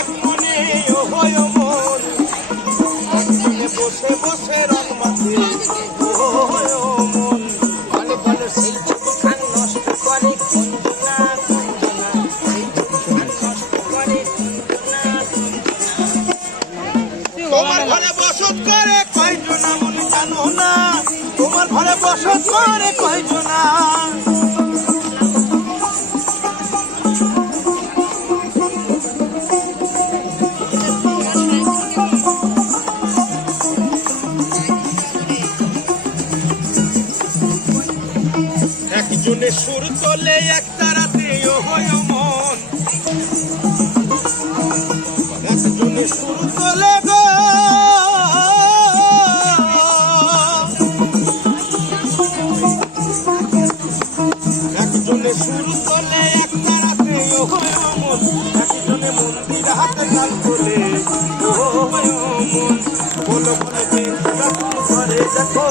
এক মনে ও হয় মন, একজনে বসে বসে রং মাখে ও হয় মন। বলে বলো সেই খান নষ্ট করে কুঞ্জনা কুঞ্জনা, সেই খান নষ্ট করে কুঞ্জনা কুঞ্জনা। তোমার ঘরে বসত করে কয়জনা মন জানো না, তোমার ঘরে বসত করে কয়জনা। একজনে সুর তোলে এক তারাতে ও হয় মন, একজনে সুর তোলে গো, একজনে সুর তোলে এক তারাতে ও হয় মন, একজনে মন্দির হাতে গান তোলে ও হয় মন। বলো বলো করে দেখো